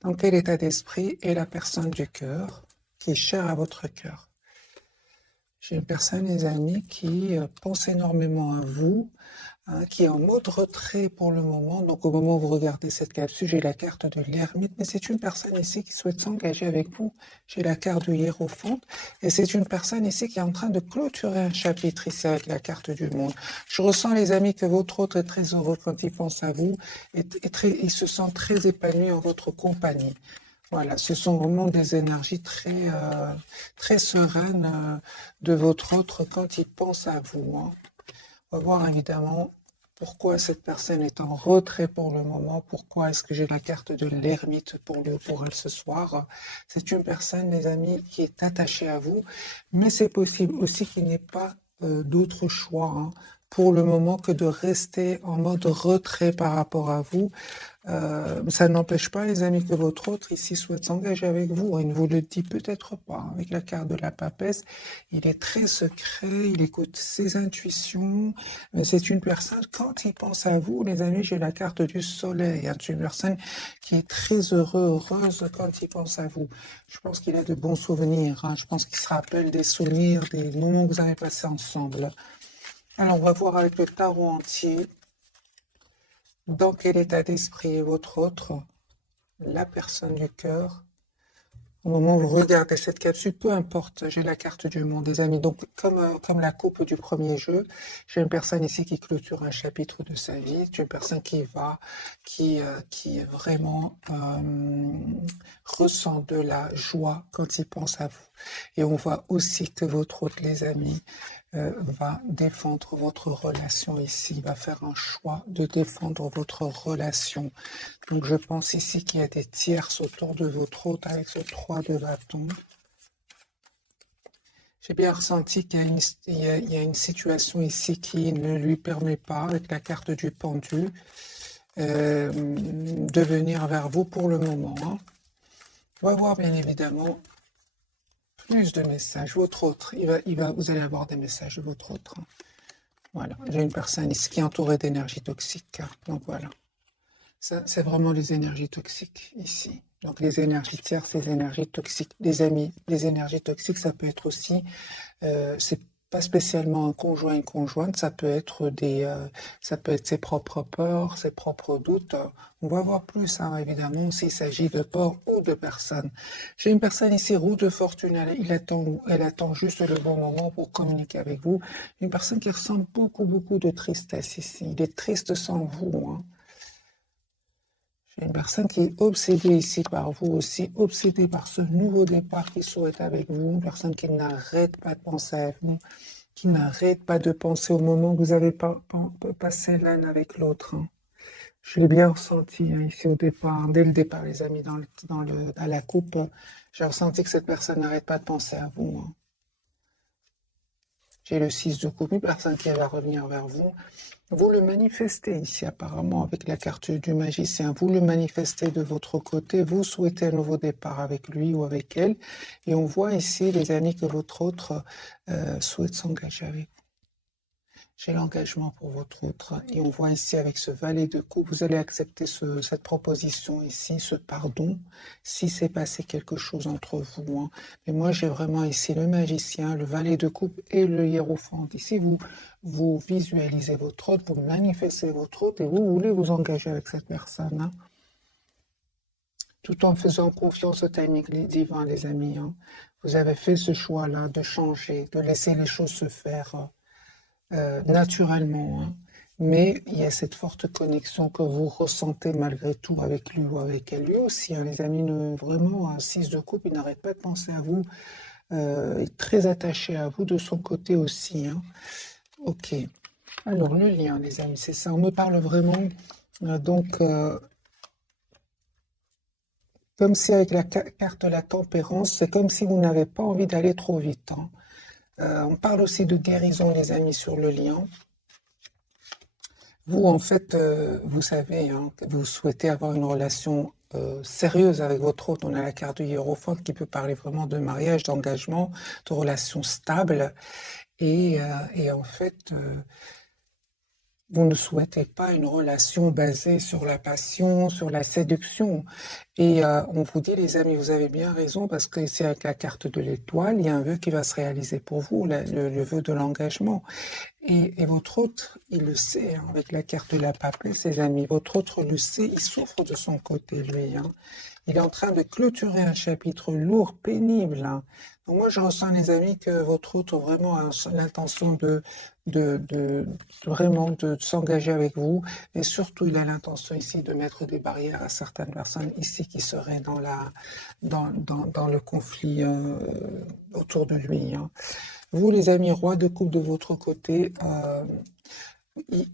Dans quel état d'esprit est la personne du cœur qui est chère à votre cœur? J'ai une personne, les amis, qui pense énormément à vous, hein, qui est en mode retrait pour le moment. Donc, au moment où vous regardez cette capsule, j'ai la carte de l'ermite, mais c'est une personne ici qui souhaite s'engager avec vous. J'ai la carte du hiérophante, et c'est une personne ici qui est en train de clôturer un chapitre ici avec la carte du monde. Je ressens, les amis, que votre autre est très heureux quand il pense à vous, et il se sent très épanoui en votre compagnie. Voilà, ce sont vraiment des énergies très sereines de votre autre quand il pense à vous, hein. On va voir évidemment pourquoi cette personne est en retrait pour le moment, pourquoi est-ce que j'ai la carte de l'ermite pour elle ce soir. C'est une personne, les amis, qui est attachée à vous, mais c'est possible aussi qu'il n'ait pas d'autre choix, hein, pour le moment que de rester en mode retrait par rapport à vous. Ça n'empêche pas, les amis, que votre autre ici souhaite s'engager avec vous. Il ne vous le dit peut-être pas. Avec la carte de la papesse, il est très secret, il écoute ses intuitions. C'est une personne, quand il pense à vous, les amis, j'ai la carte du soleil, hein. C'est une personne qui est très heureuse quand il pense à vous. Je pense qu'il a de bons souvenirs, hein. Je pense qu'il se rappelle des souvenirs, des moments que vous avez passés ensemble. Alors, on va voir avec le tarot entier. Dans quel état d'esprit est votre autre, la personne du cœur? Au moment où vous regardez cette capsule, peu importe, j'ai la carte du monde, des amis. Donc, comme la coupe du premier jeu, j'ai une personne ici qui clôture un chapitre de sa vie. C'est une personne qui vraiment ressent de la joie quand il pense à vous. Et on voit aussi que votre hôte, les amis, va défendre votre relation ici, va faire un choix de défendre votre relation. Donc je pense ici qu'il y a des tierces autour de votre hôte avec ce 3 de bâton. J'ai bien ressenti qu'il y a une situation ici qui ne lui permet pas, avec la carte du pendu, de venir vers vous pour le moment, hein. On va voir bien évidemment plus de messages. Votre autre, vous allez avoir des messages de votre autre, hein. Voilà, j'ai une personne ici qui est entourée d'énergie toxique, hein. Donc voilà, ça c'est vraiment les énergies toxiques ici. Donc les énergies tierces, les énergies toxiques, les amis, les énergies toxiques, ça peut être aussi, c'est pas spécialement un conjoint, une conjointe, ça peut être ses propres peurs, ses propres doutes. On va voir plus, hein, évidemment, s'il s'agit de peurs ou de personnes. J'ai une personne ici, roue de fortune, elle attend juste le bon moment pour communiquer avec vous. Une personne qui ressent beaucoup de tristesse ici. Il est triste sans vous, hein. J'ai une personne qui est obsédée ici par vous aussi, obsédée par ce nouveau départ qu'il souhaite avec vous, une personne qui n'arrête pas de penser à vous, qui n'arrête pas de penser au moment où vous avez passé l'un avec l'autre, hein. Je l'ai bien ressenti, hein, ici au départ, dès le départ, les amis, à la coupe, j'ai ressenti que cette personne n'arrête pas de penser à vous, hein. J'ai le 6 de coupe, une personne qui va revenir vers vous. Vous le manifestez ici apparemment avec la carte du magicien. Vous le manifestez de votre côté. Vous souhaitez un nouveau départ avec lui ou avec elle. Et on voit ici, les amis, que votre autre souhaite s'engager avec vous. J'ai l'engagement pour votre autre. Et on voit ici avec ce valet de coupe, vous allez accepter cette proposition ici, ce pardon, si c'est passé quelque chose entre vous, hein. Mais moi, j'ai vraiment ici le magicien, le valet de coupe et le hiérophante. Ici, vous visualisez votre autre, vous manifestez votre autre et vous voulez vous engager avec cette personne, hein, tout en faisant confiance au timing divin, les amis, hein. Vous avez fait ce choix-là de changer, de laisser les choses se faire naturellement, hein. Mais il y a cette forte connexion que vous ressentez malgré tout avec lui ou avec elle. Lui aussi, hein, les amis, vraiment, un 6 de coupe, il n'arrête pas de penser à vous, est très attaché à vous de son côté aussi, hein. Ok. Alors, le lien, les amis, c'est ça. On me parle vraiment, donc, comme si avec la carte de la tempérance, c'est comme si vous n'avez pas envie d'aller trop vite, hein. On parle aussi de guérison, les amis, sur le lien. Vous, en fait, vous savez, hein, que vous souhaitez avoir une relation sérieuse avec votre hôte. On a la carte du hiérophante qui peut parler vraiment de mariage, d'engagement, de relations stables. Et en fait, vous ne souhaitez pas une relation basée sur la passion, sur la séduction. Et on vous dit, les amis, vous avez bien raison, parce que c'est avec la carte de l'étoile, il y a un vœu qui va se réaliser pour vous, le vœu de l'engagement. Et votre hôte, il le sait, hein, avec la carte de la papesse, les amis, votre hôte le sait, il souffre de son côté, lui. Hein. Il est en train de clôturer un chapitre lourd, pénible. Hein. Donc moi, je ressens, les amis, que votre hôte vraiment a l'intention de vraiment de s'engager avec vous. Et surtout, il a l'intention ici de mettre des barrières à certaines personnes ici qui seraient dans le conflit autour de lui. Hein. Vous, les amis, roi de coupe de votre côté,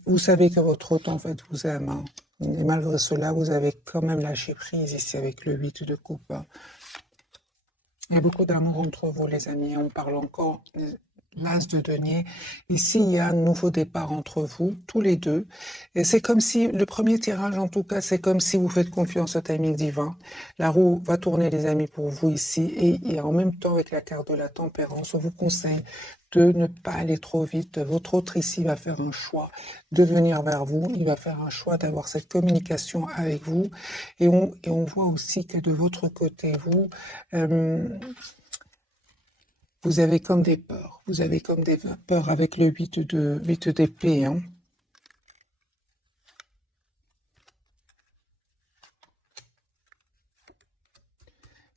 vous savez que votre hôte, en fait, vous aime. Hein. Et malgré cela, vous avez quand même lâché prise ici avec le 8 de coupe. Hein. Il y a beaucoup d'amour entre vous, les amis. On parle encore l'as de denier. Ici, il y a un nouveau départ entre vous, tous les deux. Et c'est comme si, le premier tirage, en tout cas, c'est comme si vous faites confiance au timing divin. La roue va tourner, les amis, pour vous ici. Et en même temps, avec la carte de la tempérance, on vous conseille de ne pas aller trop vite. Votre autre ici va faire un choix de venir vers vous. Il va faire un choix d'avoir cette communication avec vous. Et on voit aussi que de votre côté, vous avez comme des peurs. Vous avez comme des peurs avec le 8 d'épée. Hein.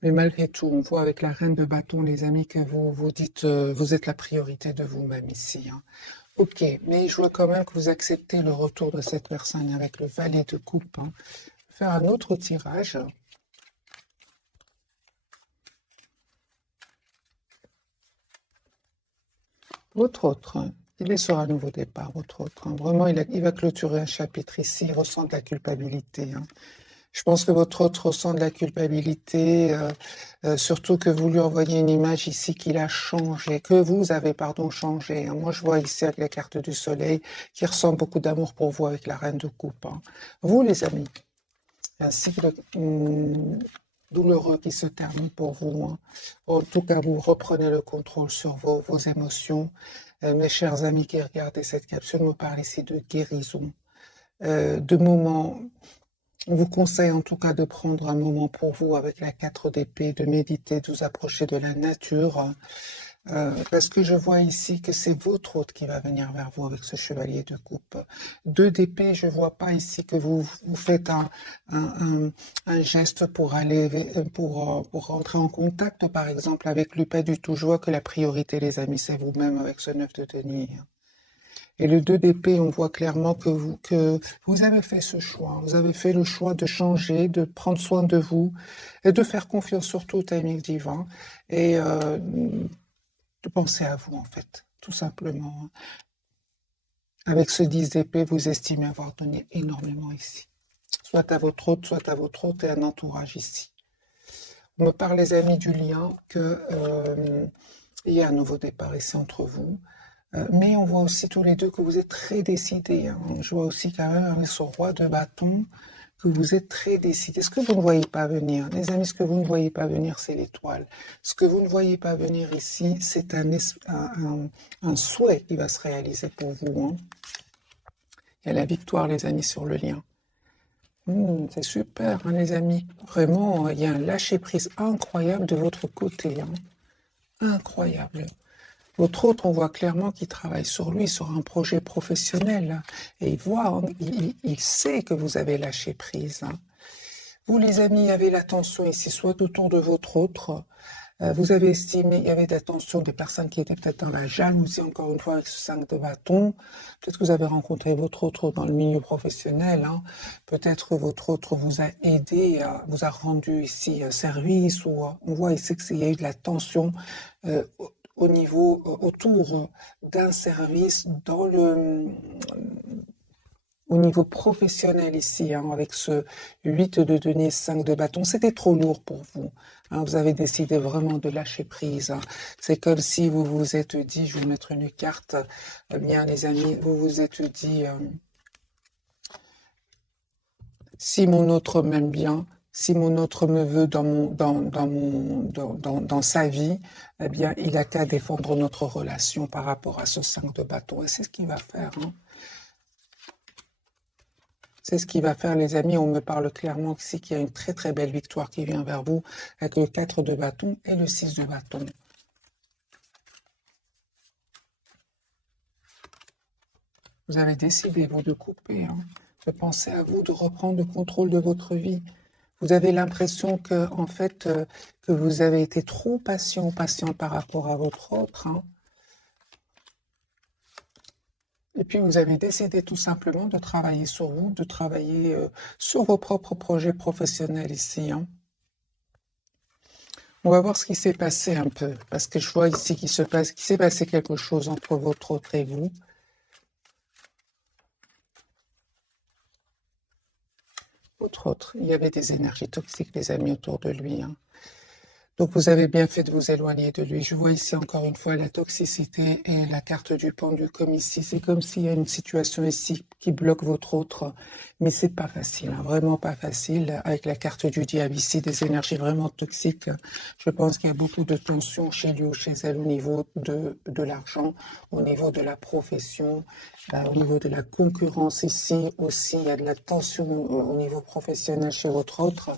Mais malgré tout, on voit avec la reine de bâton, les amis, que vous dites, vous êtes la priorité de vous-même ici. Hein. Ok, mais je vois quand même que vous acceptez le retour de cette personne avec le valet de coupe. Hein. Faire un autre tirage. Votre autre, hein. Il est sur un nouveau départ, votre autre. Hein. Vraiment, il va clôturer un chapitre ici, il ressent de la culpabilité. Hein. Je pense que votre autre ressent de la culpabilité, surtout que vous lui envoyez une image ici qu'il a changé, que vous avez, pardon, changé. Hein. Moi, je vois ici avec la carte du soleil qui ressent beaucoup d'amour pour vous avec la reine de coupe. Hein. Vous, les amis, un cycle douloureux qui se termine pour vous. Hein. En tout cas, vous reprenez le contrôle sur vos émotions. Mes chers amis qui regardez cette capsule, me parle ici de guérison, de moments. On vous conseille en tout cas de prendre un moment pour vous avec la 4 d'épée, de méditer, de vous approcher de la nature, parce que je vois ici que c'est votre hôte qui va venir vers vous avec ce chevalier de coupe. 2 d'épée, je vois pas ici que vous faites un geste pour aller, pour rentrer en contact, par exemple, avec lui, pas du tout. Je vois que la priorité, les amis, c'est vous-même avec ce 9 de denier. Et le 2 d'épée, on voit clairement que vous avez fait ce choix. Vous avez fait le choix de changer, de prendre soin de vous et de faire confiance surtout au timing divin et de penser à vous, en fait, tout simplement. Avec ce 10 d'épée, vous estimez avoir donné énormément ici. Soit à votre hôte, soit à votre hôte et un entourage ici. On me parle, les amis, du lien, qu'il y a un nouveau départ ici entre vous. Mais on voit aussi tous les deux que vous êtes très décidés. Hein. Je vois aussi quand même avec ce roi de bâton que vous êtes très décidés. Ce que vous ne voyez pas venir, les amis, ce que vous ne voyez pas venir, c'est l'étoile. Ce que vous ne voyez pas venir ici, c'est un souhait qui va se réaliser pour vous. Hein. Il y a la victoire, les amis, sur le lien. C'est super, hein, les amis. Vraiment, il y a un lâcher-prise incroyable de votre côté. Hein. Incroyable. Votre autre, on voit clairement qu'il travaille sur lui, sur un projet professionnel. Et il sait que vous avez lâché prise. Hein. Vous, les amis, avez l'attention ici, soit autour de votre autre. Vous avez estimé, il y avait d'attention des personnes qui étaient peut-être dans la jalousie, encore une fois, avec ce 5 de bâton. Peut-être que vous avez rencontré votre autre dans le milieu professionnel. Hein. Peut-être que votre autre vous a aidé, vous a rendu ici service. Ou on voit ici qu'il y a eu de la tension au niveau, autour d'un service au niveau professionnel ici, hein, avec ce 8 de denier, 5 de bâton. C'était trop lourd pour vous. Hein, vous avez décidé vraiment de lâcher prise. Hein. C'est comme si vous vous êtes dit, je vais vous mettre une carte, bien les amis, vous vous êtes dit, si mon autre m'aime bien, si mon autre me veut dans sa vie, eh bien, il a qu'à défendre notre relation par rapport à ce 5 de bâton. Et c'est ce qu'il va faire. Hein. C'est ce qui va faire, les amis. On me parle clairement ici qu'il y a une très très belle victoire qui vient vers vous avec le 4 de bâton et le 6 de bâton. Vous avez décidé, vous, de couper, hein, de penser à vous, de reprendre le contrôle de votre vie. Vous avez l'impression que, en fait, que vous avez été trop patient par rapport à votre autre, hein. Et puis, vous avez décidé tout simplement de travailler sur vous, de travailler sur vos propres projets professionnels ici, hein. On va voir ce qui s'est passé un peu, parce que je vois ici qu'il s'est passé quelque chose entre votre autre et vous. Votre autre, il y avait des énergies toxiques, les amis, autour de lui, hein. Donc vous avez bien fait de vous éloigner de lui. Je vois ici encore une fois la toxicité et la carte du pendu comme ici. C'est comme s'il y a une situation ici qui bloque votre autre. Mais c'est pas facile, hein, vraiment pas facile. Avec la carte du diable ici, des énergies vraiment toxiques. Je pense qu'il y a beaucoup de tensions chez lui ou chez elle au niveau de l'argent, au niveau de la profession, au niveau de la concurrence ici aussi. Il y a de la tension au niveau professionnel chez votre autre.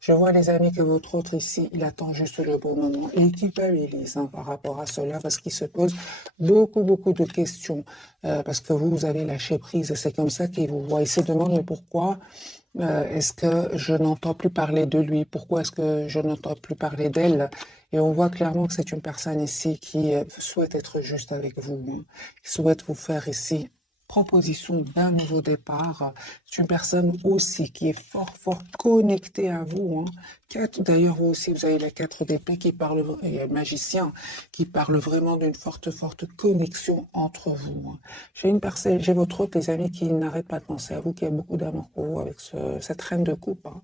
Je vois, les amis, que votre autre ici, il attend juste le bon moment. Et il culpabilise, hein, par rapport à cela, parce qu'il se pose beaucoup de questions. Parce que vous avez lâché prise. C'est comme ça qu'il vous voit. Il se demande, mais pourquoi est-ce que je n'entends plus parler de lui? Pourquoi est-ce que je n'entends plus parler d'elle? Et on voit clairement que c'est une personne ici qui souhaite être juste avec vous, hein, qui souhaite vous faire ici proposition d'un nouveau départ. C'est une personne aussi qui est fort connectée à vous, hein. D'ailleurs, vous aussi, vous avez la 4 d'épée qui parle, et le magicien, qui parle vraiment d'une forte connexion entre vous, hein. J'ai votre autre, les amis, qui n'arrête pas de penser à vous, qui a beaucoup d'amour pour vous avec cette reine de coupe, hein.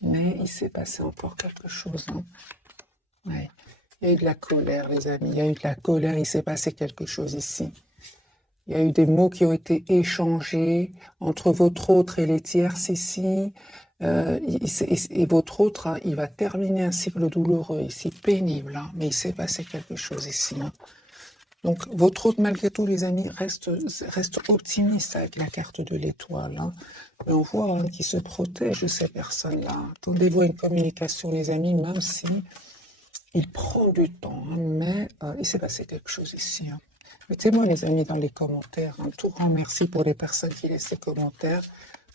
Mais il s'est passé encore quelque chose, hein. Ouais. Il y a eu de la colère, les amis. Il y a eu de la colère. Il s'est passé quelque chose ici. Il y a eu des mots qui ont été échangés entre votre autre et les tierces ici. Et votre autre, hein, il va terminer un cycle douloureux ici, pénible, hein, mais il s'est passé quelque chose ici, hein. Donc, votre autre, malgré tout, les amis, reste optimiste avec la carte de l'étoile, hein. Et on voit, hein, qu'il se protège de ces personnes-là. Attendez-vous à une communication, les amis, même si il prend du temps, hein, mais il s'est passé quelque chose ici, hein. Mettez-moi, les amis, dans les commentaires un tout grand merci pour les personnes qui laissent des commentaires,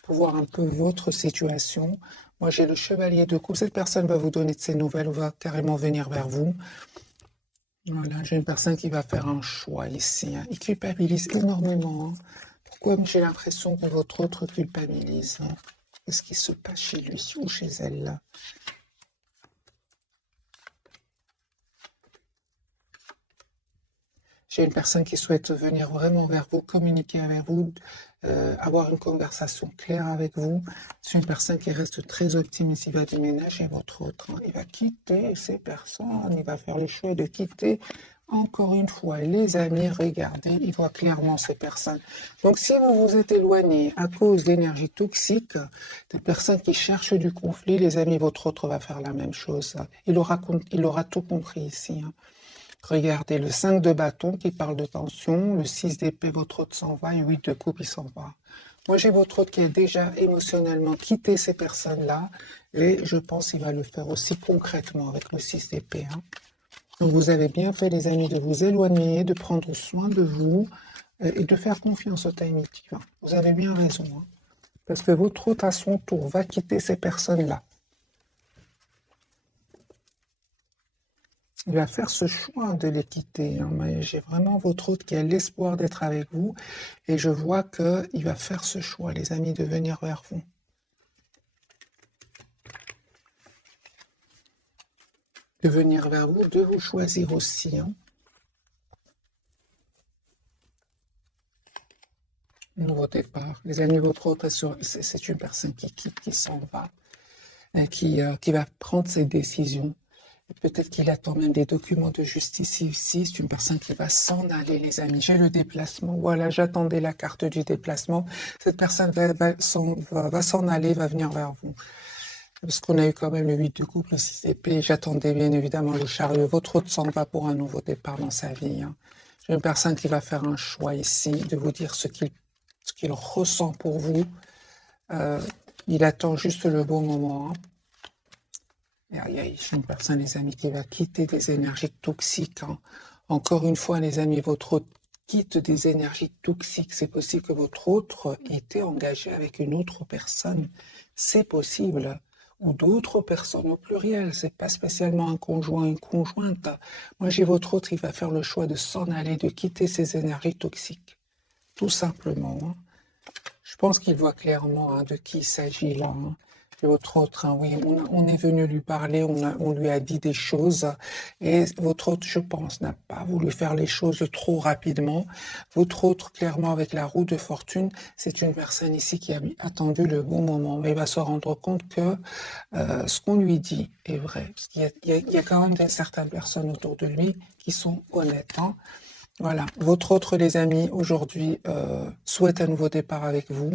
pour voir un peu votre situation. Moi, j'ai le chevalier de coupe. Cette personne va vous donner de ses nouvelles ou va carrément venir vers vous. Voilà, j'ai une personne qui va faire un choix ici, hein. Il culpabilise énormément, hein. Pourquoi j'ai l'impression que votre autre culpabilise, hein? Qu'est-ce qui se passe chez lui ou chez elle, là? J'ai une personne qui souhaite venir vraiment vers vous, communiquer avec vous, avoir une conversation claire avec vous. C'est une personne qui reste très optimiste. Il va déménager votre autre, hein. Il va quitter ces personnes. Il va faire le choix de quitter. Encore une fois, les amis, regardez, il voit clairement ces personnes. Donc, si vous vous êtes éloigné à cause d'énergie toxique, des personnes qui cherchent du conflit, les amis, votre autre va faire la même chose. Il aura tout compris ici, hein. Regardez, le 5 de bâton qui parle de tension, le 6 d'épée, votre autre s'en va, et 8 de coupe, il s'en va. Moi, j'ai votre autre qui a déjà émotionnellement quitté ces personnes-là, et je pense qu'il va le faire aussi concrètement avec le 6 d'épée, hein. Donc, vous avez bien fait, les amis, de vous éloigner, de prendre soin de vous, et de faire confiance au timing divin. Vous avez bien raison, hein, parce que votre autre, à son tour, va quitter ces personnes-là. Il va faire ce choix de les quitter, hein, mais j'ai vraiment votre autre qui a l'espoir d'être avec vous, et je vois qu'il va faire ce choix, les amis, de venir vers vous. De venir vers vous, de vous choisir aussi, hein. Nouveau départ. Les amis, votre autre, c'est une personne qui quitte, qui s'en va, et qui va prendre ses décisions. Peut-être qu'il attend même des documents de justice ici. C'est une personne qui va s'en aller, les amis. J'ai le déplacement. Voilà, j'attendais la carte du déplacement. Cette personne va s'en aller, va venir vers vous. Parce qu'on a eu quand même le 8 de coupe, le 6 d'épée. J'attendais bien évidemment le chariot. Votre autre s'en va pour un nouveau départ dans sa vie, hein. J'ai une personne qui va faire un choix ici, de vous dire ce qu'il ressent pour vous. Euh, il attend juste le bon moment. Il y a ici une personne, les amis, qui va quitter des énergies toxiques. Encore une fois, les amis, votre autre quitte des énergies toxiques. C'est possible que votre autre était engagé avec une autre personne. C'est possible. Ou d'autres personnes au pluriel. C'est pas spécialement un conjoint, une conjointe. Moi, j'ai votre autre, il va faire le choix de s'en aller, de quitter ces énergies toxiques. Tout simplement. Je pense qu'il voit clairement de qui il s'agit là. Votre autre, oui, on est venu lui parler, on lui a dit des choses, et votre autre, je pense, n'a pas voulu faire les choses trop rapidement. Votre autre, clairement, avec la roue de fortune, c'est une personne ici qui a attendu le bon moment, mais il va se rendre compte que ce qu'on lui dit est vrai, parce qu'il y a quand même certaines personnes autour de lui qui sont honnêtes. Voilà, votre autre, les amis, aujourd'hui, souhaite un nouveau départ avec vous.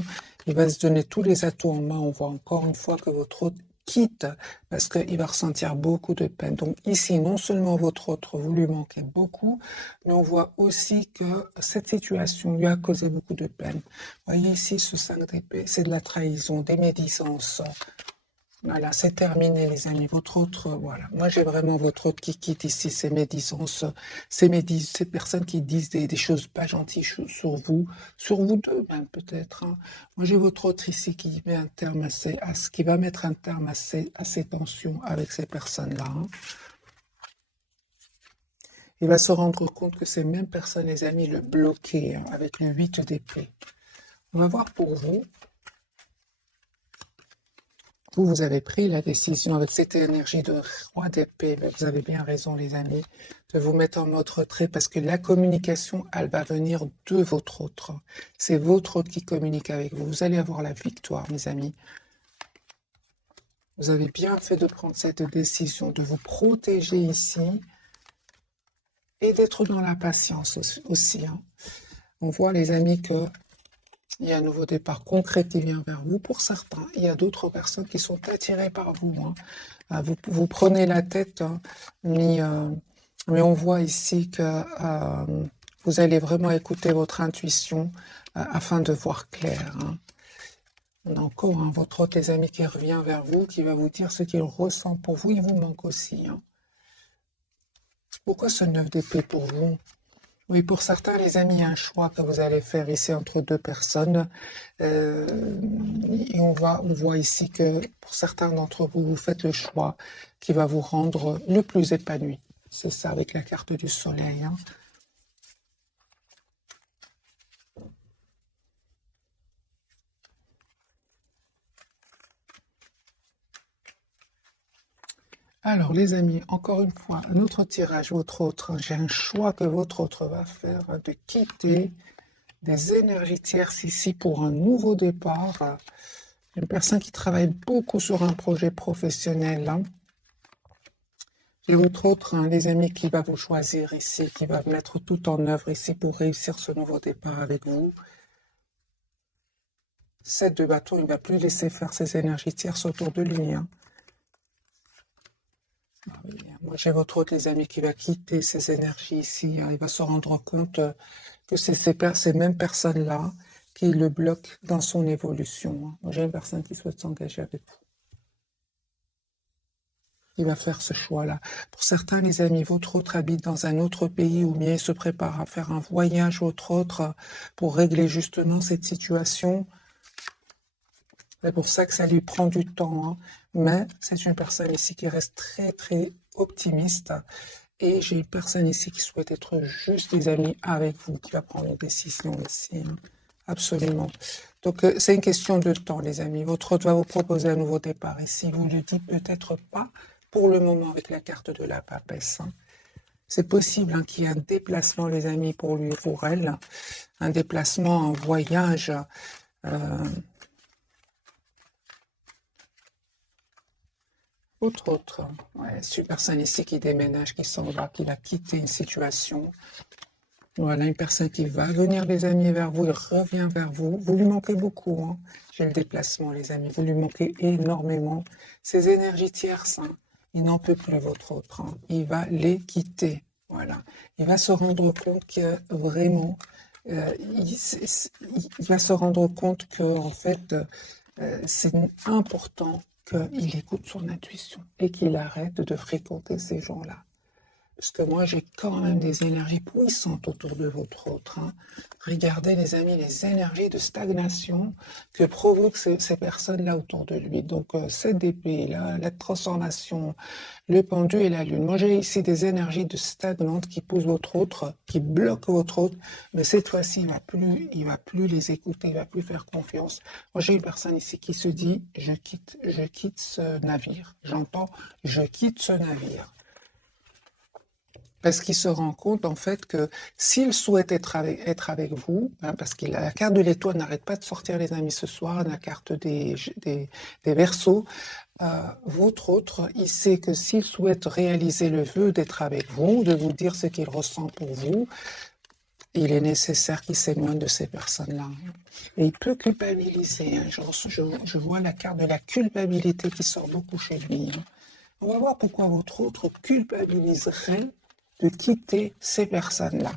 Il va se donner tous les atouts en main. On voit encore une fois que votre autre quitte parce qu'il va ressentir beaucoup de peine. Donc ici, non seulement votre autre, vous lui manquez beaucoup, mais on voit aussi que cette situation lui a causé beaucoup de peine. Voyez ici, ce 5 d'épée, c'est de la trahison, des médisances. Voilà, c'est terminé, les amis. Votre autre, voilà. Moi, j'ai vraiment votre autre qui quitte ici ces médisances, ces personnes qui disent des choses pas gentilles sur vous deux, même peut-être. Moi, j'ai votre autre ici qui met un terme à ce qui va mettre un terme à ces tensions avec ces personnes-là. Il va se rendre compte que ces mêmes personnes, les amis, le bloquaient avec le 8 d'épée. On va voir pour vous. Vous avez pris la décision avec cette énergie de roi d'épée, vous avez bien raison les amis, de vous mettre en mode retrait parce que la communication, elle va venir de votre autre. C'est votre autre qui communique avec vous. Vous allez avoir la victoire, mes amis. Vous avez bien fait de prendre cette décision, de vous protéger ici et d'être dans la patience aussi. On voit les amis que il y a un nouveau départ concret qui vient vers vous pour certains. Il y a d'autres personnes qui sont attirées par vous. Vous prenez la tête, mais on voit ici que vous allez vraiment écouter votre intuition afin de voir clair. On a encore votre autre, les amis, qui revient vers vous, qui va vous dire ce qu'il ressent pour vous. Il vous manque aussi. Pourquoi ce 9 d'épée pour vous? Oui, pour certains, les amis, il y a un choix que vous allez faire ici entre deux personnes. Et on voit ici que pour certains d'entre vous, vous faites le choix qui va vous rendre le plus épanoui. C'est ça avec la carte du soleil. Alors, les amis, encore une fois, un autre tirage, votre autre. J'ai un choix que votre autre va faire de quitter des énergies tierces ici pour un nouveau départ. Une personne qui travaille beaucoup sur un projet professionnel. Et votre autre, les amis, qui va vous choisir ici, qui va mettre tout en œuvre ici pour réussir ce nouveau départ avec vous. 7 de bâton, il ne va plus laisser faire ses énergies tierces autour de lui. Moi, j'ai votre autre, les amis, qui va quitter ces énergies ici. Il va se rendre compte que c'est ces mêmes personnes-là qui le bloquent dans son évolution. Moi, j'ai une personne qui souhaite s'engager avec vous. Il va faire ce choix-là. Pour certains, les amis, votre autre habite dans un autre pays ou bien il se prépare à faire un voyage, votre autre, pour régler justement cette situation. C'est pour ça que ça lui prend du temps. Mais c'est une personne ici qui reste très, très optimiste. Et j'ai une personne ici qui souhaite être juste des amis avec vous, qui va prendre une décision ici. Absolument. Donc, c'est une question de temps, les amis. Votre autre va vous proposer un nouveau départ. Et si vous lui dites peut-être pas, pour le moment, avec la carte de la papesse, c'est possible qu'il y ait un déplacement, les amis, pour lui et pour elle. Un déplacement, un voyage. Autre. Ouais, c'est une personne ici qui déménage, qui s'en va, qui va quitter une situation. Voilà, une personne qui va venir, les amis, vers vous, il revient vers vous. Vous lui manquez beaucoup. J'ai le déplacement, les amis. Vous lui manquez énormément. Ces énergies tierces, il n'en peut plus, votre autre. Il va les quitter. Voilà. Il va se rendre compte que vraiment, il va se rendre compte que, en fait, c'est important qu'il écoute son intuition et qu'il arrête de fréquenter ces gens-là. Parce que moi, j'ai quand même des énergies puissantes autour de votre autre. Hein. Regardez, les amis, les énergies de stagnation que provoquent ces personnes-là autour de lui. Donc, cette épée, là, la transformation, le pendu et la lune. Moi, j'ai ici des énergies de stagnantes qui poussent votre autre, qui bloquent votre autre. Mais cette fois-ci, il va plus les écouter, il va plus faire confiance. Moi, j'ai une personne ici qui se dit, je quitte ce navire. J'entends, je quitte ce navire. Parce qu'il se rend compte en fait que s'il souhaite être avec vous, hein, parce que la carte de l'étoile n'arrête pas de sortir les amis ce soir, la carte des Verseaux, votre autre, il sait que s'il souhaite réaliser le vœu d'être avec vous, de vous dire ce qu'il ressent pour vous, il est nécessaire qu'il s'éloigne de ces personnes-là. Et il peut culpabiliser. Hein. Je vois la carte de la culpabilité qui sort beaucoup chez lui. Hein. On va voir pourquoi votre autre culpabiliserait de quitter ces personnes-là.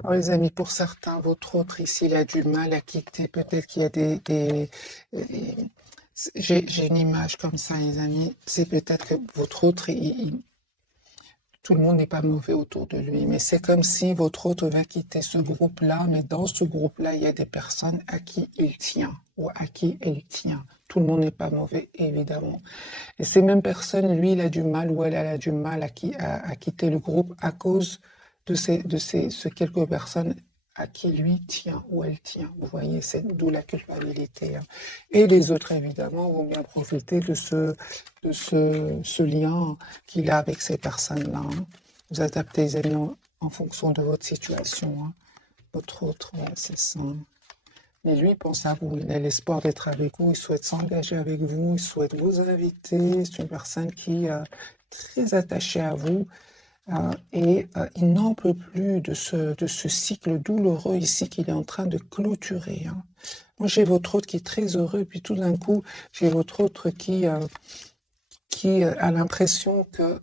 Alors les amis, pour certains, votre autre ici, il a du mal à quitter. Peut-être qu'il y a j'ai une image comme ça, les amis. C'est peut-être que votre autre, tout le monde n'est pas mauvais autour de lui, mais c'est comme si votre autre va quitter ce groupe-là, mais dans ce groupe-là, il y a des personnes à qui il tient ou à qui elle tient. Tout le monde n'est pas mauvais, évidemment. Et ces mêmes personnes, lui, il a du mal ou elle a du mal à quitter le groupe à cause de ces quelques personnes à qui lui tient ou elle tient. Vous voyez, c'est d'où la culpabilité. Hein. Et les autres, évidemment, vont bien profiter de ce lien qu'il a avec ces personnes-là. Hein. Vous adaptez les amis en fonction de votre situation. Hein. Votre autre, ouais, c'est ça. Mais lui, il pense à vous, il a l'espoir d'être avec vous, il souhaite s'engager avec vous, il souhaite vous inviter. C'est une personne qui est très attachée à vous et il n'en peut plus de ce cycle douloureux ici qu'il est en train de clôturer. Hein. Moi, j'ai votre autre qui est très heureux, puis tout d'un coup, j'ai votre autre qui a l'impression que,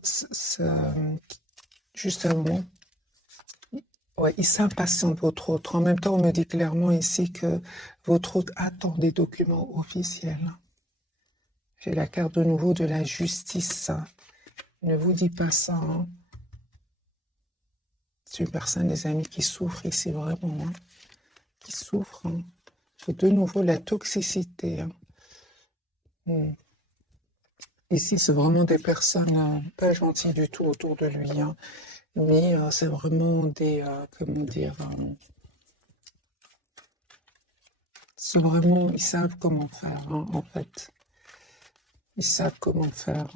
juste un moment, ouais, il s'impatiente votre autre. En même temps, on me dit clairement ici que votre autre attend des documents officiels. J'ai la carte de nouveau de la justice. Ne vous dis pas ça. Hein. C'est une personne, les amis, qui souffre ici vraiment. Hein. Qui souffre. Hein. J'ai de nouveau la toxicité. Hein. Ici, c'est vraiment des personnes pas gentilles du tout autour de lui. Hein. Mais c'est vraiment des, comment dire, c'est vraiment, ils savent comment faire, hein, en fait. Ils savent comment faire.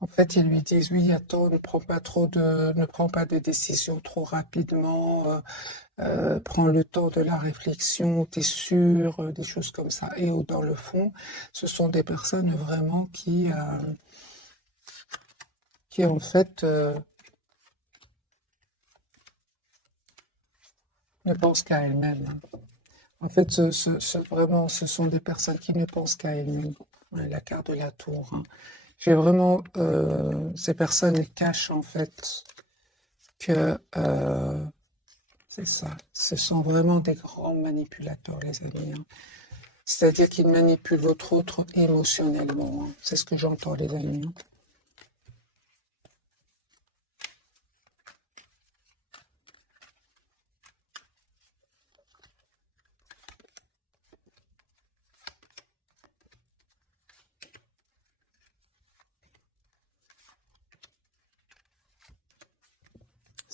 En fait, ils lui disent, oui, attends, ne prends pas de décisions trop rapidement, prends le temps de la réflexion, t'es sûr, des choses comme ça. Et dans le fond, ce sont des personnes vraiment qui en fait, ne pensent qu'à elles-mêmes. Hein. En fait, vraiment, ce sont des personnes qui ne pensent qu'à elles-mêmes. Ouais, la carte de la tour. Hein. J'ai vraiment, ces personnes, elles cachent en fait que c'est ça. Ce sont vraiment des grands manipulateurs, les amis. Hein. C'est-à-dire qu'ils manipulent votre autre émotionnellement. Hein. C'est ce que j'entends, les amis. Hein.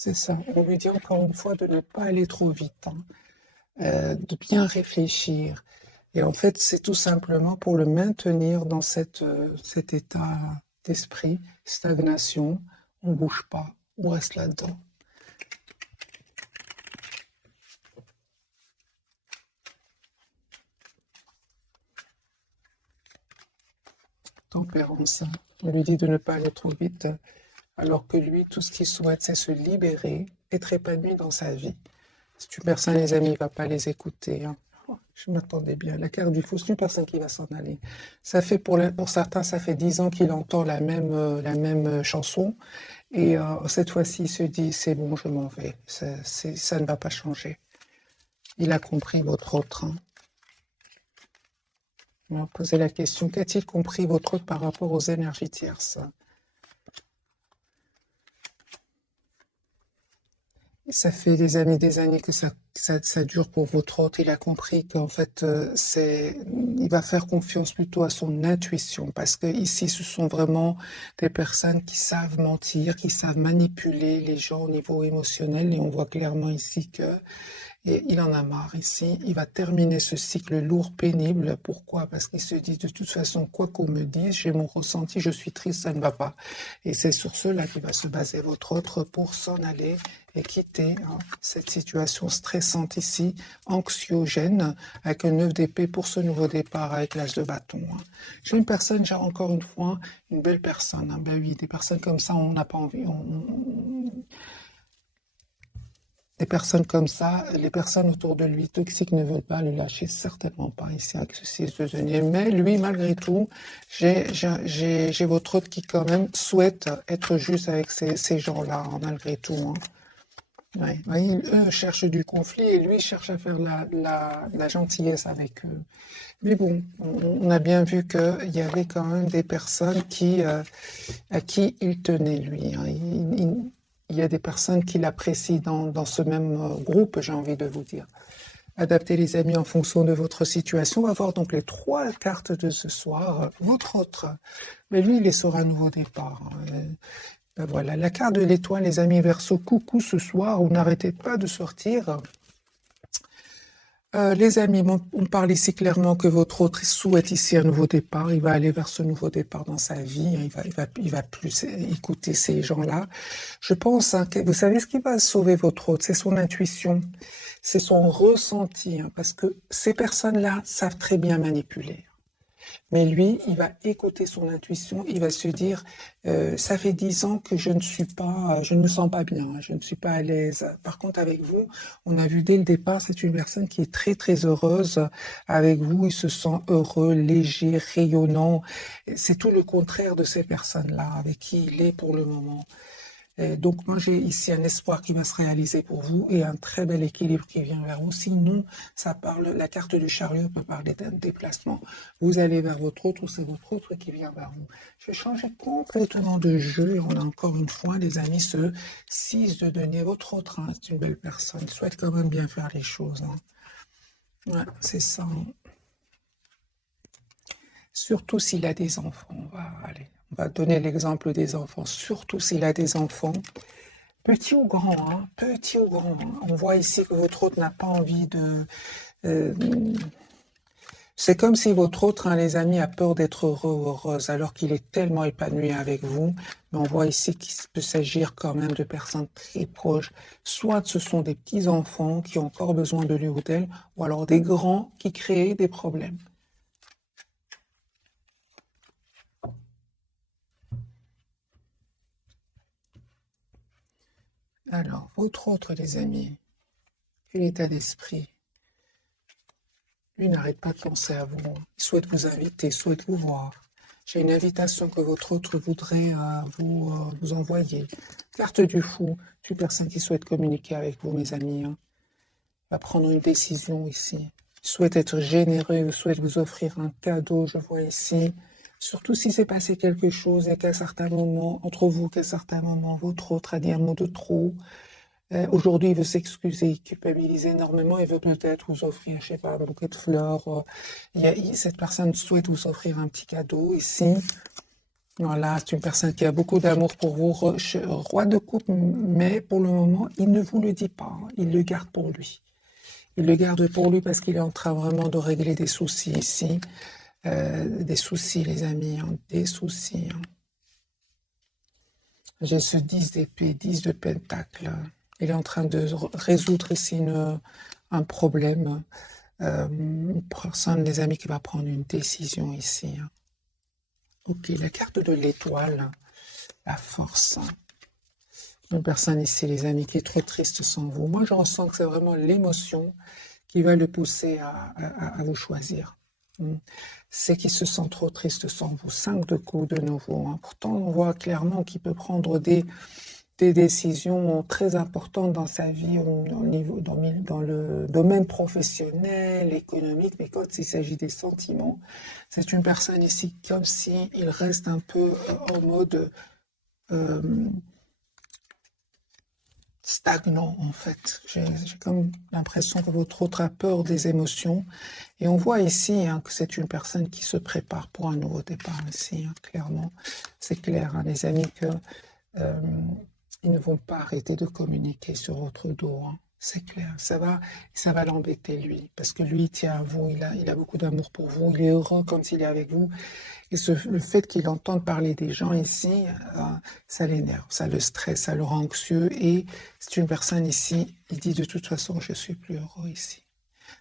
c'est ça. On lui dit encore une fois de ne pas aller trop vite, hein, de bien réfléchir. Et en fait, c'est tout simplement pour le maintenir dans cet état d'esprit, stagnation. On ne bouge pas, on reste là-dedans. Tempérance, hein. On lui dit de ne pas aller trop vite, alors que lui, tout ce qu'il souhaite, c'est se libérer, être épanoui dans sa vie. C'est une personne, les amis, il ne va pas les écouter, hein. Oh, je m'attendais bien. La carte du fou, c'est une personne qui va s'en aller. Ça fait pour certains, ça fait 10 ans qu'il entend la même chanson. Et cette fois-ci, il se dit, c'est bon, je m'en vais. Ça ne va pas changer. Il a compris votre autre, hein. On va poser la question, qu'a-t-il compris votre autre par rapport aux énergies tierces? Ça fait des années que ça dure pour votre autre. Il a compris qu'en fait, il va faire confiance plutôt à son intuition parce que ici, ce sont vraiment des personnes qui savent mentir, qui savent manipuler les gens au niveau émotionnel et on voit clairement ici que et il en a marre ici. Il va terminer ce cycle lourd, pénible. Pourquoi? Parce qu'il se dit de toute façon, quoi qu'on me dise, j'ai mon ressenti, je suis triste, ça ne va pas. Et c'est sur cela qu'il va se baser votre autre pour s'en aller et quitter, hein, cette situation stressante ici, anxiogène, avec un 9 d'épée pour ce nouveau départ avec l'âge de bâton, hein. J'ai une personne, j'ai encore une fois, une belle personne, hein. Ben oui, des personnes comme ça, on n'a pas envie. Des personnes comme ça, les personnes autour de lui toxiques ne veulent pas le lâcher, certainement pas ici avec ce 6 de denier. Mais lui, malgré tout, j'ai votre autre qui quand même souhaite être juste avec ces gens-là, hein, malgré tout, hein. Ouais. Voyez, eux cherchent du conflit et lui cherche à faire la gentillesse avec eux. Mais bon, on a bien vu qu'il y avait quand même des personnes à qui il tenait, lui, hein. Il y a des personnes qui l'apprécient dans ce même groupe, j'ai envie de vous dire. Adaptez les amis en fonction de votre situation. On va voir donc les 3 cartes de ce soir. Votre autre, mais lui, il est sur un nouveau départ, hein. Ben voilà, la carte de l'étoile, les amis Verseau, coucou ce soir, vous n'arrêtez pas de sortir. Les amis, on parle ici clairement que votre autre souhaite ici un nouveau départ. Il va aller vers ce nouveau départ dans sa vie, hein. Il va plus écouter ces gens-là. Je pense, hein, que vous savez ce qui va sauver votre autre, c'est son intuition, c'est son ressenti, hein, parce que ces personnes-là savent très bien manipuler. Mais lui, il va écouter son intuition, il va se dire, ça fait 10 ans que je ne me sens pas bien, je ne suis pas à l'aise. Par contre, avec vous, on a vu dès le départ, c'est une personne qui est très très heureuse. Avec vous, il se sent heureux, léger, rayonnant. C'est tout le contraire de ces personnes-là avec qui il est pour le moment. Donc moi j'ai ici un espoir qui va se réaliser pour vous et un très bel équilibre qui vient vers vous. Sinon, la carte du chariot peut parler d'un déplacement. Vous allez vers votre autre ou c'est votre autre qui vient vers vous. Je vais changer complètement de jeu et on a encore une fois, les amis, ce 6 de denier. Votre autre, hein, c'est une belle personne. Il souhaite quand même bien faire les choses, hein. Ouais, c'est ça, hein. Surtout s'il a des enfants. On va donner l'exemple des enfants. Surtout s'il a des enfants. Petit ou grand, hein, petit ou grand, hein. On voit ici que votre autre n'a pas envie de... euh, c'est comme si votre autre, hein, les amis, a peur d'être heureux ou heureuse, alors qu'il est tellement épanoui avec vous. Mais on voit ici qu'il peut s'agir quand même de personnes très proches. Soit ce sont des petits-enfants qui ont encore besoin de lui ou d'elle, ou alors des grands qui créent des problèmes. Alors, votre autre, les amis, quel état d'esprit? Lui n'arrête pas de penser à vous. Il souhaite vous inviter, il souhaite vous voir. J'ai une invitation que votre autre voudrait vous envoyer. Carte du fou, c'est une personne qui souhaite communiquer avec vous, mes amis, hein. Va prendre une décision ici. Il souhaite être généreux, il souhaite vous offrir un cadeau, je vois ici. Surtout si s'est passé quelque chose et qu'à certains moments, entre vous, qu'à certains moments, votre autre a dit un mot de trop. Aujourd'hui, il veut s'excuser, il culpabilise énormément, il veut peut-être vous offrir, je sais pas, un bouquet de fleurs. Cette personne souhaite vous offrir un petit cadeau ici. Voilà, c'est une personne qui a beaucoup d'amour pour vous, roi de coupe, mais pour le moment, il ne vous le dit pas, hein, il le garde pour lui. Il le garde pour lui parce qu'il est en train vraiment de régler des soucis ici. Des soucis, les amis, hein, des soucis. Hein. J'ai ce 10 d'épée, 10 de pentacle. Il est en train de résoudre ici un problème. Une personne, les amis, qui va prendre une décision ici. Hein. Ok, la carte de l'étoile, la force. Une personne ici, les amis, qui est trop triste sans vous. Moi, je ressens que c'est vraiment l'émotion qui va le pousser à vous choisir. C'est qu'il se sent trop triste sans vous. 5 de coups de nouveau. Hein. Pourtant, on voit clairement qu'il peut prendre des décisions très importantes dans sa vie, dans le domaine professionnel, économique, mais quand il s'agit des sentiments, c'est une personne ici comme si il reste un peu en mode stagnant en fait. J'ai comme l'impression que votre autre a peur des émotions. Et on voit ici hein, que c'est une personne qui se prépare pour un nouveau départ ici, hein, clairement. C'est clair, hein, les amis, que ils ne vont pas arrêter de communiquer sur votre dos. Hein. C'est clair, ça va l'embêter lui, parce que lui il tient à vous, il a beaucoup d'amour pour vous, il est heureux quand il est avec vous. Et le fait qu'il entende parler des gens ici, ça l'énerve, ça le stresse, ça le rend anxieux. Et c'est une personne ici, il dit de toute façon, je suis plus heureux ici.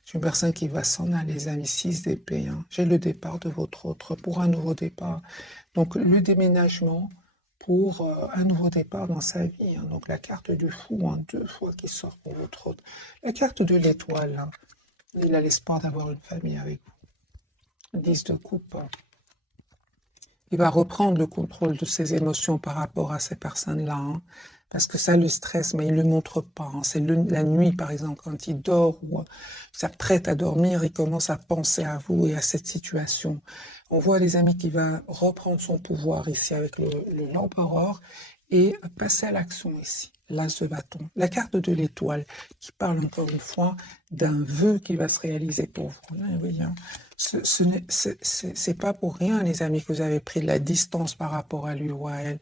C'est une personne qui va s'en aller, les amis, 6 d'épée. Hein. J'ai le départ de votre autre pour un nouveau départ. Donc le déménagement pour un nouveau départ dans sa vie. Hein. Donc la carte du fou, hein, 2 fois qui sort pour votre autre. La carte de l'étoile, hein. Il a l'espoir d'avoir une famille avec vous. 10 de coupe. Hein. Il va reprendre le contrôle de ses émotions par rapport à ces personnes-là, hein, parce que ça le stresse, mais il ne le montre pas. Hein. C'est la nuit, par exemple, quand il dort ou s'apprête à dormir, il commence à penser à vous et à cette situation. On voit les amis qui va reprendre son pouvoir ici avec l'empereur et passer à l'action ici. L'as de bâton, la carte de l'étoile qui parle encore une fois d'un vœu qui va se réaliser pour vous. Oui, hein. C'est pas pour rien, les amis, que vous avez pris de la distance par rapport à lui ou à elle.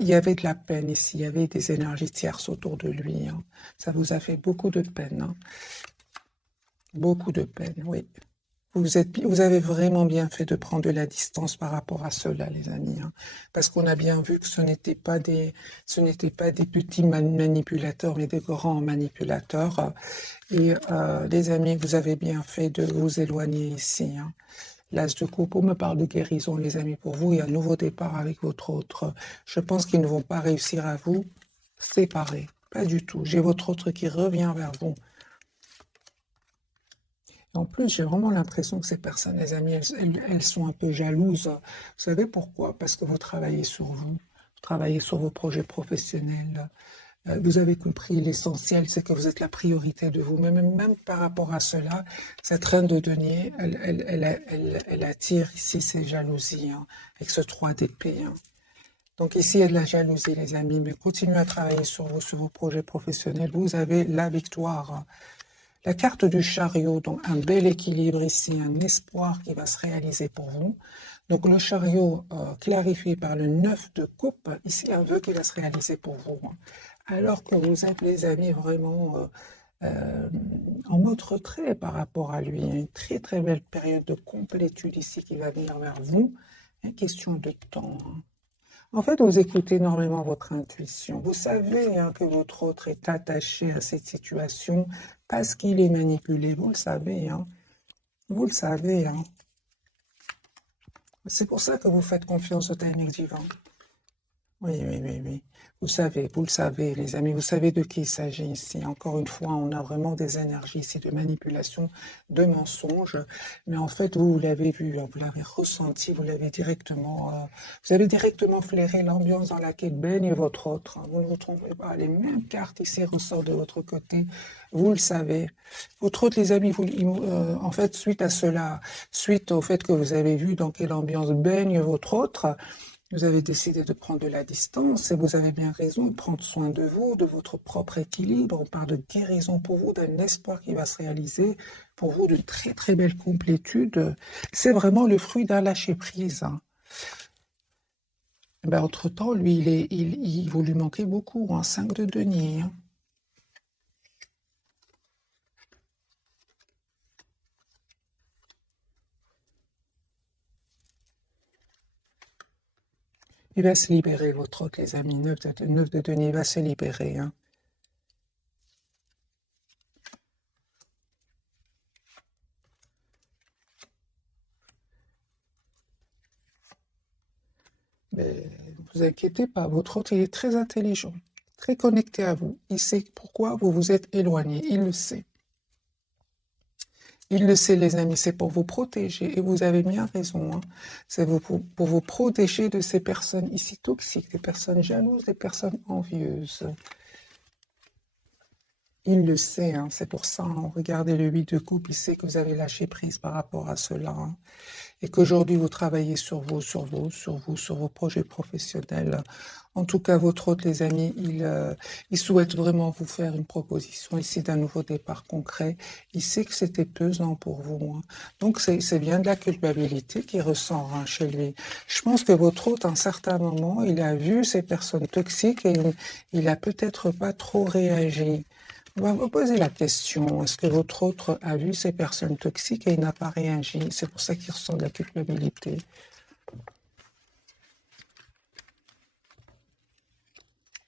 Il y avait de la peine ici, il y avait des énergies tierces autour de lui. Hein. Ça vous a fait beaucoup de peine. Hein. Beaucoup de peine, oui. Vous avez vraiment bien fait de prendre de la distance par rapport à cela, les amis, hein, parce qu'on a bien vu que ce n'étaient pas des petits manipulateurs, mais des grands manipulateurs. Et les amis, vous avez bien fait de vous éloigner ici. Hein. L'as de coupe, on me parle de guérison, les amis, pour vous, et un nouveau départ avec votre autre. Je pense qu'ils ne vont pas réussir à vous séparer, pas du tout. J'ai votre autre qui revient vers vous. En plus, j'ai vraiment l'impression que ces personnes, les amis, elles sont un peu jalouses. Vous savez pourquoi? Parce que vous travaillez sur vous travaillez sur vos projets professionnels. Vous avez compris, l'essentiel, c'est que vous êtes la priorité de vous. Même par rapport à cela, cette reine de denier, elle attire ici ses jalousies, hein, avec ce 3 d'épée. Hein. Donc ici, il y a de la jalousie, les amis, mais continuez à travailler sur vos projets professionnels. Vous avez la victoire. Hein. La carte du chariot, donc un bel équilibre ici, un espoir qui va se réaliser pour vous. Donc le chariot clarifié par le 9 de coupe, ici un vœu qui va se réaliser pour vous. Hein. Alors que vous êtes, les amis, vraiment en mode retrait par rapport à lui. Une très très belle période de complétude ici qui va venir vers vous. Une question de temps. Hein. En fait, vous écoutez énormément votre intuition. Vous savez hein, que votre autre est attaché à cette situation parce qu'il est manipulé. Vous le savez. Hein. Vous le savez. Hein. C'est pour ça que vous faites confiance au timing divin. Oui, oui, oui, oui. Vous le savez, les amis, vous savez de qui il s'agit ici. Encore une fois, on a vraiment des énergies ici de manipulation, de mensonges. Mais en fait, vous l'avez vu, vous l'avez ressenti, vous avez directement flairé l'ambiance dans laquelle baigne votre autre. Vous ne vous trompez pas, les mêmes cartes ici ressortent de votre côté. Vous le savez. Votre autre, les amis, en fait, suite à cela, suite au fait que vous avez vu dans quelle ambiance baigne votre autre, vous avez décidé de prendre de la distance et vous avez bien raison de prendre soin de vous, de votre propre équilibre. On parle de guérison pour vous, d'un espoir qui va se réaliser pour vous, de très très belle complétude. C'est vraiment le fruit d'un lâcher-prise. Hein. Ben, entre-temps, lui, vous lui manquez beaucoup, hein, 5 de denier. Hein. Il va se libérer, votre hôte, les amis. 9 de denier, il va se libérer. Hein. Mais ne vous inquiétez pas, votre hôte, il est très intelligent, très connecté à vous. Il sait pourquoi vous vous êtes éloigné, il le sait. Il le sait, les amis, c'est pour vous protéger, et vous avez bien raison. Hein. C'est pour vous protéger de ces personnes ici toxiques, des personnes jalouses, des personnes envieuses. Il le sait, hein, c'est pour ça. Hein. Regardez le 8 de coupe, il sait que vous avez lâché prise par rapport à cela. Hein. Et qu'aujourd'hui vous travaillez sur vos projets professionnels. En tout cas, votre hôte, les amis, il souhaite vraiment vous faire une proposition ici d'un nouveau départ concret. Il sait que c'était pesant pour vous. Hein. Donc, c'est bien de la culpabilité qu'il ressent hein, chez lui. Je pense que votre hôte, à un certain moment, il a vu ces personnes toxiques et il a peut-être pas trop réagi. On va vous poser la question, est-ce que votre autre a vu ces personnes toxiques et il n'a pas réagi? C'est pour ça qu'il ressent de la culpabilité.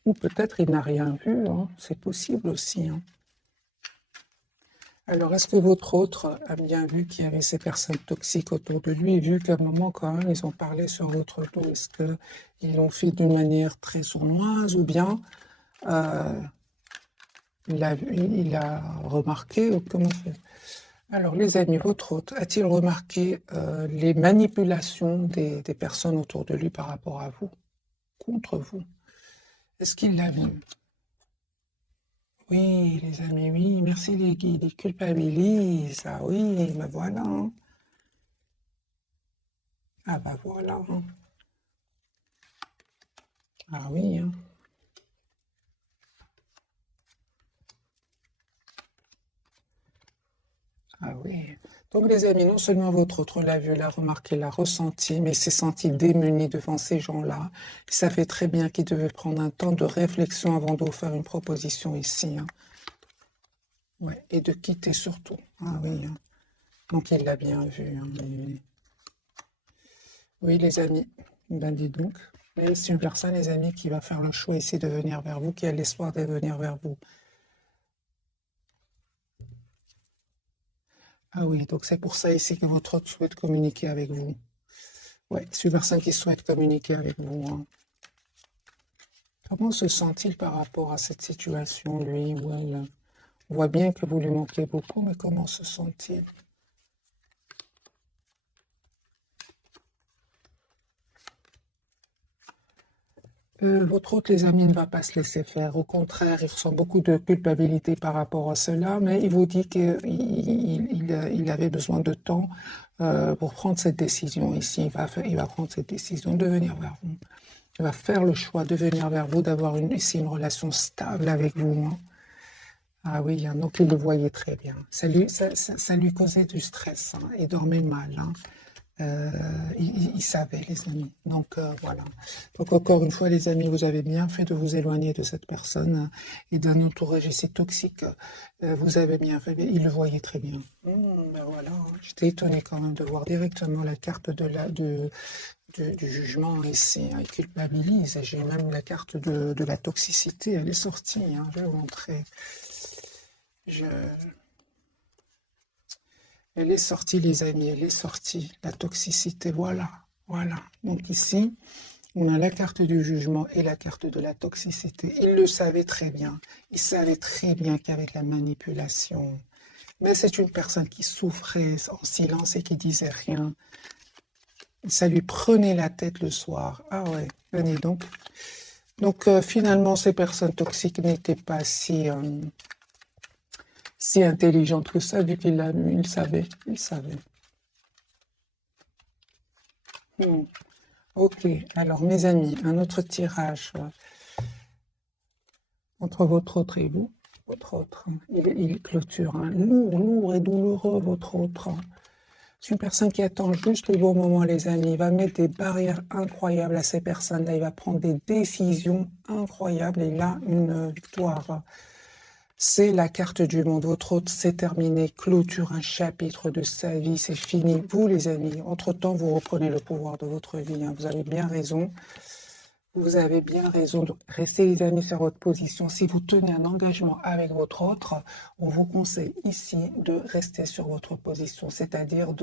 Ou peut-être il n'a rien vu, hein. C'est possible aussi. Hein. Alors, est-ce que votre autre a bien vu qu'il y avait ces personnes toxiques autour de lui, vu qu'à un moment, quand même, ils ont parlé sur votre dos? Est-ce qu'ils l'ont fait d'une manière très sournoise ou bien euh, il a remarqué ou comment c'est? Alors, les amis, votre hôte a-t-il remarqué les manipulations des personnes autour de lui par rapport à vous, contre vous? Est-ce qu'il l'a vu? Oui, les amis, oui, merci les guides, ils culpabilisent. Ah oui, ben voilà. Hein. Ah ben voilà. Hein. Ah oui. Hein. Ah oui. Donc les amis, non seulement votre autre l'a vu, l'a remarqué, l'a ressenti, mais il s'est senti démuni devant ces gens-là. Il savait très bien qu'il devait prendre un temps de réflexion avant de vous faire une proposition ici. Hein. Ouais. Et de quitter surtout. Ah oui. Hein. Donc il l'a bien vu. Hein. Oui, les amis. Ben dis donc. Mais c'est une personne, les amis, qui va faire le choix ici de venir vers vous, qui a l'espoir de venir vers vous. Ah oui, donc c'est pour ça ici que votre autre souhaite communiquer avec vous. Oui, c'est une personne qui souhaite communiquer avec vous. Hein. Comment se sent-il par rapport à cette situation, lui ou elle? On voit bien que vous lui manquez beaucoup, mais comment se sent-il? Votre hôte, les amis, ne va pas se laisser faire. Au contraire, il ressent beaucoup de culpabilité par rapport à cela, mais il vous dit qu'il avait besoin de temps pour prendre cette décision ici. Il va prendre cette décision de venir vers vous. Il va faire le choix de venir vers vous, d'avoir ici une relation stable avec vous. Hein. Ah oui, hein, donc il le voyait très bien. Ça lui causait du stress. Hein, il dormait mal. Hein. Il savait, les amis. Donc voilà. Donc encore une fois, les amis, vous avez bien fait de vous éloigner de cette personne et d'un entourage ici toxique. Vous avez bien fait. Il le voyait très bien. Ben voilà. Hein. J'étais étonnée quand même de voir directement la carte du jugement ici. Hein. Il culpabilise. J'ai même la carte de la toxicité. Elle est sortie. Hein. Je vais vous montrer. Je... Elle est sortie, les amis, elle est sortie. La toxicité, voilà, voilà. Donc ici, on a la carte du jugement et la carte de la toxicité. Il le savait très bien. Il savait très bien qu'avec la manipulation, mais c'est une personne qui souffrait en silence et qui disait rien. Ça lui prenait la tête le soir. Ah ouais, venez donc. Donc finalement, ces personnes toxiques n'étaient pas si intelligentes que ça, vu qu'il l'a vu, il savait, il savait. Hmm. Ok, alors mes amis, un autre tirage entre votre autre et vous. Votre autre, il clôture. Hein. Lourd, lourd et douloureux, votre autre. C'est une personne qui attend juste le bon moment, les amis. Il va mettre des barrières incroyables à ces personnes-là. Il va prendre des décisions incroyables et il a une victoire. C'est la carte du monde. Votre hôte, c'est terminé. Clôture un chapitre de sa vie. C'est fini. Vous, les amis, entre-temps, vous reprenez le pouvoir de votre vie. Vous avez bien raison. Vous avez bien raison de rester, les amis, sur votre position. Si vous tenez un engagement avec votre autre, on vous conseille ici de rester sur votre position, c'est-à-dire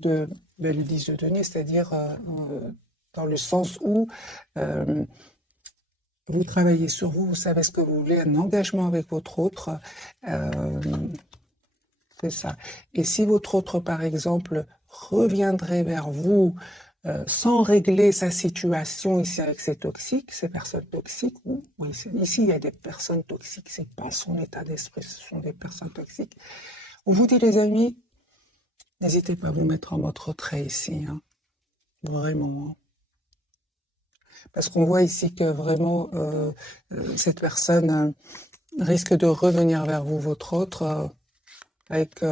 le 10 de denier, c'est-à-dire dans le sens où vous travaillez sur vous, vous savez ce que vous voulez, un engagement avec votre autre, c'est ça. Et si votre autre, par exemple, reviendrait vers vous sans régler sa situation ici avec ces toxiques, ces personnes toxiques, oui, ici il y a des personnes toxiques, c'est pas son état d'esprit, ce sont des personnes toxiques. On vous dit, les amis, n'hésitez pas à vous mettre en mode retrait ici, vraiment. Parce qu'on voit ici que vraiment cette personne risque de revenir vers vous, votre autre, avec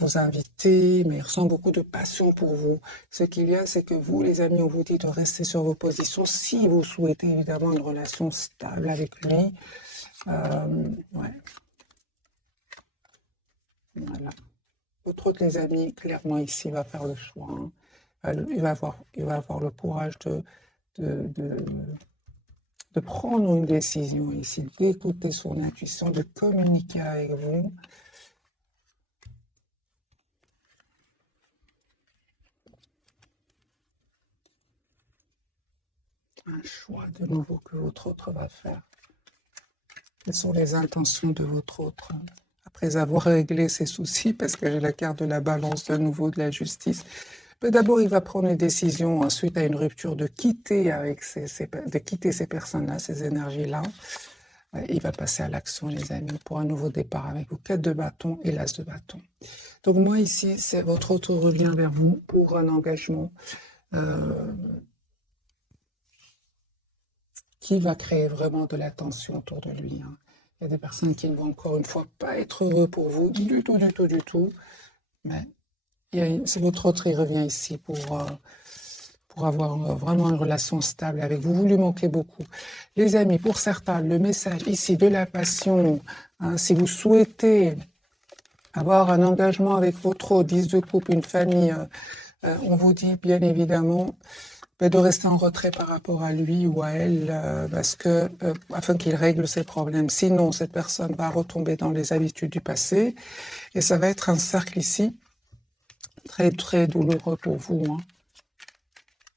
vous inviter, mais il ressent beaucoup de passion pour vous. Ce qu'il y a, c'est que vous, les amis, on vous dit de rester sur vos positions si vous souhaitez évidemment une relation stable avec lui. Ouais. Voilà. Votre autre, les amis, clairement ici, va faire le choix. Il va avoir le courage de prendre une décision ici, d'écouter son intuition, de communiquer avec vous. Un choix de nouveau que votre autre va faire. Quelles sont les intentions de votre autre après avoir réglé ses soucis, parce que j'ai la carte de la balance de nouveau de la justice. Mais d'abord, il va prendre une décision suite à une rupture de quitter ces personnes-là, ces énergies-là. Il va passer à l'action, les amis, pour un nouveau départ avec vous. 4 de bâton et l'as de bâton. Donc moi ici, c'est votre autre revient vers vous pour un engagement qui va créer vraiment de la tension autour de lui. Il y a des personnes qui ne vont encore une fois pas être heureux pour vous, du tout. Mais c'est votre autre, il revient ici pour avoir vraiment une relation stable avec vous. Vous lui manquez beaucoup. Les amis, pour certains, le message ici de la passion, si vous souhaitez avoir un engagement avec votre autre, 10 de couple, une famille, on vous dit bien évidemment de rester en retrait par rapport à lui ou à elle, parce que afin qu'il règle ses problèmes. Sinon, cette personne va retomber dans les habitudes du passé, et ça va être un cercle ici très très douloureux pour vous.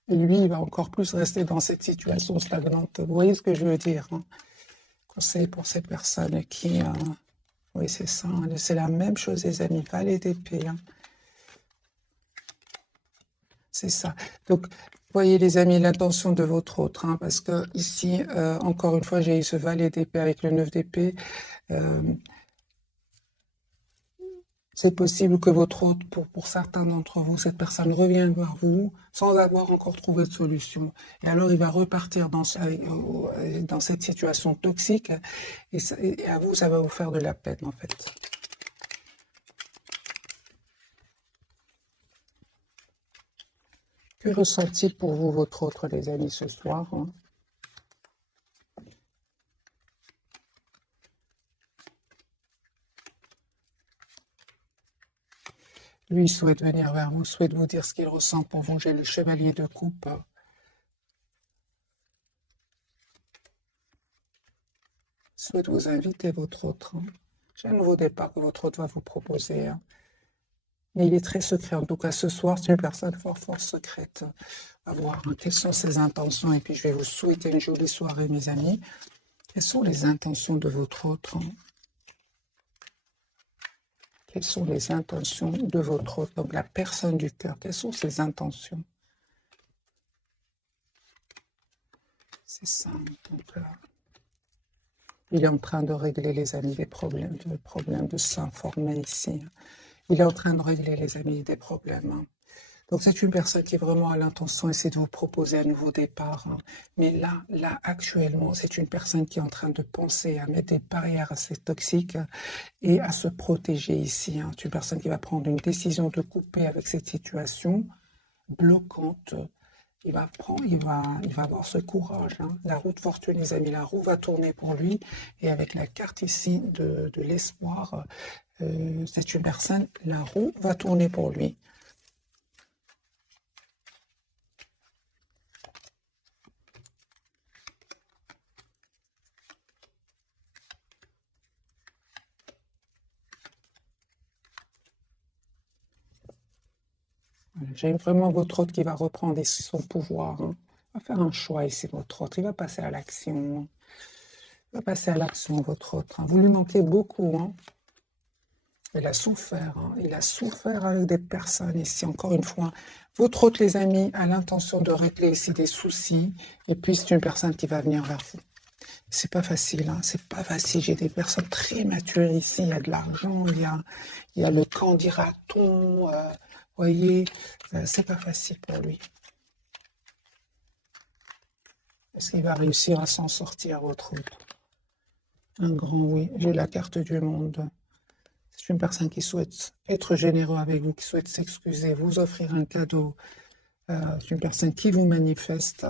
Et lui, il va encore plus rester dans cette situation stagnante. Vous voyez ce que je veux dire, Conseil pour ces personnes qui... oui, c'est ça. C'est la même chose, les amis. Valet d'épée. C'est ça. Donc, voyez, les amis, l'intention de votre autre. Parce que ici, encore une fois, j'ai eu ce valet d'épée avec le 9 d'épée. C'est possible que votre autre, pour certains d'entre vous, cette personne revienne vers vous sans avoir encore trouvé de solution. Et alors, il va repartir dans cette situation toxique. Et à vous, ça va vous faire de la peine, en fait. Que ressent-il pour vous, votre autre, les amis, ce soir Lui souhaite venir vers vous, souhaite vous dire ce qu'il ressent pour vous. J'ai le chevalier de coupe. Souhaite vous inviter, votre autre. J'ai un nouveau départ que votre autre va vous proposer. Mais il est très secret. En tout cas, ce soir, c'est une personne fort secrète. À voir quelles sont ses intentions. Et puis, je vais vous souhaiter une jolie soirée, mes amis. Quelles sont les intentions de votre autre Quelles sont les intentions de votre autre? Donc, la personne du cœur, quelles sont ses intentions? C'est ça. Donc, il est en train de régler, les amis, des problèmes de s'informer ici. Il est en train de régler, les amis, des problèmes. Donc c'est une personne qui vraiment a l'intention d'essayer de vous proposer un nouveau départ, hein. Mais là, actuellement, c'est une personne qui est en train de penser à mettre des barrières assez toxiques et à se protéger ici, hein. C'est une personne qui va prendre une décision de couper avec cette situation bloquante. Il va avoir ce courage, hein. La roue de fortune, les amis, la roue va tourner pour lui. Et avec la carte ici de l'espoir, c'est une personne, la roue va tourner pour lui. J'aime vraiment votre hôte qui va reprendre ici son pouvoir, hein. Il va faire un choix ici, votre hôte. Il va passer à l'action. Il va passer à l'action, votre hôte, hein. Vous lui manquez beaucoup, hein. Il a souffert, hein. Il a souffert avec des personnes ici, encore une fois. Votre hôte, les amis, a l'intention de régler ici des soucis. Et puis, c'est une personne qui va venir vers vous. C'est pas facile, hein. C'est pas facile. J'ai des personnes très matures ici. Il y a de l'argent, il y a le camp dira-t-on. Voyez, c'est pas facile pour lui. Est-ce qu'il va réussir à s'en sortir, votre hôte? Un grand oui. J'ai la carte du monde. C'est une personne qui souhaite être généreux avec vous, qui souhaite s'excuser, vous offrir un cadeau. C'est une personne qui vous manifeste.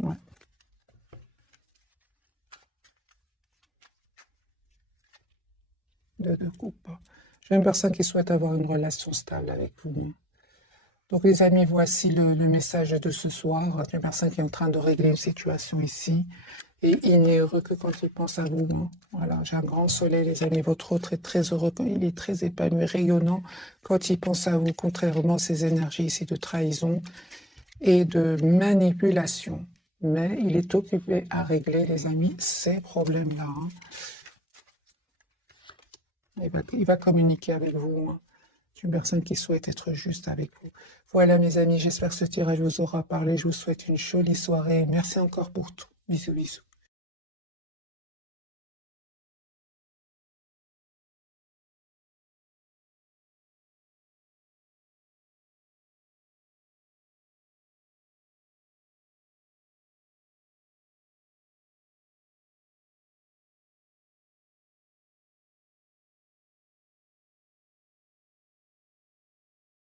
Ouais. De coupe. J'ai une personne qui souhaite avoir une relation stable avec vous. Donc les amis, voici le message de ce soir. C'est une personne qui est en train de régler une situation ici. Et il n'est heureux que quand il pense à vous, hein. Voilà, j'ai un grand soleil, les amis. Votre autre est très heureux, il est très épanoui, rayonnant quand il pense à vous, contrairement à ces énergies ici de trahison et de manipulation. Mais il est occupé à régler, les amis, ces problèmes-là, hein. Il va communiquer avec vous, hein. C'est une personne qui souhaite être juste avec vous. Voilà, mes amis, j'espère que ce tirage vous aura parlé. Je vous souhaite une jolie soirée. Merci encore pour tout. Bisous, bisous.